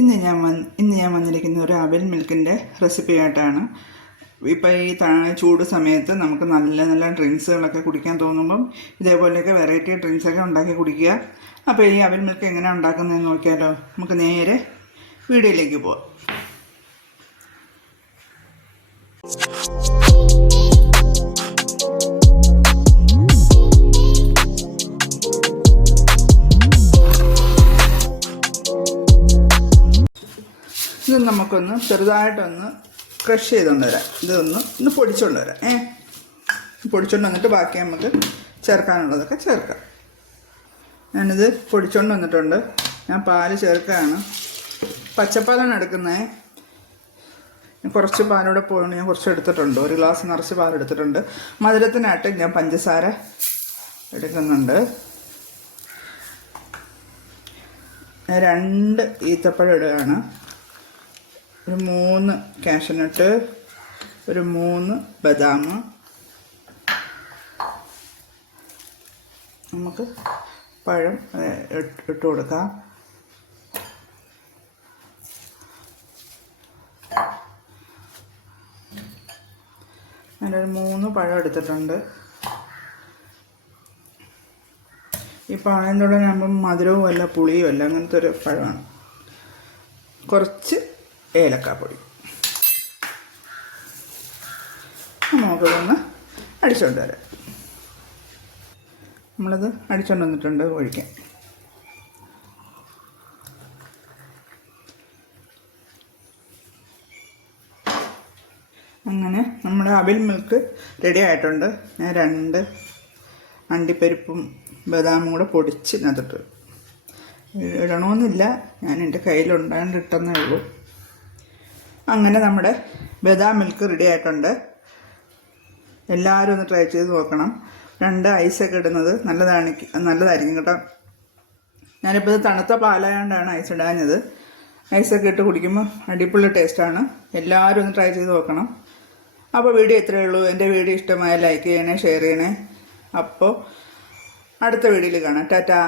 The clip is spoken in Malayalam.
ഇന്ന് ഞാൻ വന്ന് ഇന്ന് ഞാൻ വന്നിരിക്കുന്ന ഒരു അവൽ മിൽക്കിന്റെ റെസിപ്പി ആയിട്ടാണ്. ഇപ്പോൾ ഈ ചൂട് സമയത്ത് നമുക്ക് നല്ല നല്ല ഡ്രിങ്ക്സുകളൊക്കെ കുടിക്കാൻ തോന്നുമ്പം ഇതേപോലെയൊക്കെ വെറൈറ്റി ഡ്രിങ്ക്സൊക്കെ ഉണ്ടാക്കി കുടിക്കുക. അപ്പോൾ ഈ അവൽ മിൽക്ക് എങ്ങനെയാണ് ഉണ്ടാക്കുന്നതെന്ന് നോക്കിയാലോ. നമുക്ക് നേരെ വീഡിയോയിലേക്ക് പോവാം. ഇത് നമുക്കൊന്ന് ചെറുതായിട്ടൊന്ന് ക്രഷ് ചെയ്തുകൊണ്ട് വരാം. ഇതൊന്ന് ഒന്ന് പൊടിച്ചുകൊണ്ട് വരാം. ഏ? പൊടിച്ചുകൊണ്ട് വന്നിട്ട് ബാക്കി നമുക്ക് ചേർക്കാനുള്ളതൊക്കെ ചേർക്കാം. ഞാനിത് പൊടിച്ചുകൊണ്ട് വന്നിട്ടുണ്ട്. ഞാൻ പാൽ ചേർക്കുകയാണ്. പച്ചപ്പാലാണ് എടുക്കുന്നത് കുറച്ച് പാലൂടെ പോകണം ഞാൻ കുറച്ച് എടുത്തിട്ടുണ്ട്. ഒരു ഗ്ലാസ് നിറച്ച് പാൽ എടുത്തിട്ടുണ്ട്. മധുരത്തിനായിട്ട് ഞാൻ പഞ്ചസാര എടുക്കുന്നുണ്ട്. രണ്ട് ഈത്തപ്പഴം ഇടുകയാണ്. ഒരു മൂന്ന് കാഷ്യനട്ട് ഒരു മൂന്ന് ബദാം. നമുക്ക് പഴം ഇട്ട് കൊടുക്കാം. ഞാനൊരു മൂന്ന് പഴം എടുത്തിട്ടുണ്ട്. ഈ പഴം തുടങ്ങുമ്പം മധുരവും അല്ല പുളിയും അല്ല അങ്ങനത്തെ ഒരു പഴമാണ്. കുറച്ച് ഏലക്കാപ്പൊടി. നമുക്കതൊന്ന് അടിച്ചുകൊണ്ട് വരാം. നമ്മളത് അടിച്ചുകൊണ്ട് വന്നിട്ടുണ്ട് ഒഴിക്കാൻ. അങ്ങനെ നമ്മുടെ അവിൽ മിൽക്ക് റെഡി ആയിട്ടുണ്ട്. ഞാൻ രണ്ട് അണ്ടിപ്പരിപ്പും ബദാമും കൂടെ പൊടിച്ച് നതിട്ട് ഇടണമെന്നില്ല ഞാൻ എന്റെ കയ്യിലുണ്ടാണ്ട് ഇട്ടെന്നേ ഉള്ളൂ. അങ്ങനെ നമ്മുടെ ബദാം മിൽക്ക് റെഡി ആയിട്ടുണ്ട്. എല്ലാവരും ഒന്ന് ട്രൈ ചെയ്ത് നോക്കണം. രണ്ട് ഐസൊക്കെ ഇടുന്നത് നല്ലതാണ് നല്ലതായിരിക്കും കേട്ടോ. ഞാനിപ്പോൾ ഇത് തണുത്ത പാലായോണ്ടാണ് ഐസ് ഇടാഞ്ഞത്. ഐസൊക്കെ ഇട്ട് കുടിക്കുമ്പോൾ അടിപൊളി ടേസ്റ്റാണ് എല്ലാവരും ഒന്ന് ട്രൈ ചെയ്ത് നോക്കണം. അപ്പോൾ വീഡിയോ ഇത്രയേ ഉള്ളൂ. എന്റെ വീഡിയോ ഇഷ്ടമായ ലൈക്ക് ചെയ്യണേ ഷെയർ ചെയ്യണേ. അപ്പോൾ അടുത്ത വീഡിയോയിൽ കാണാം. ടാറ്റാ.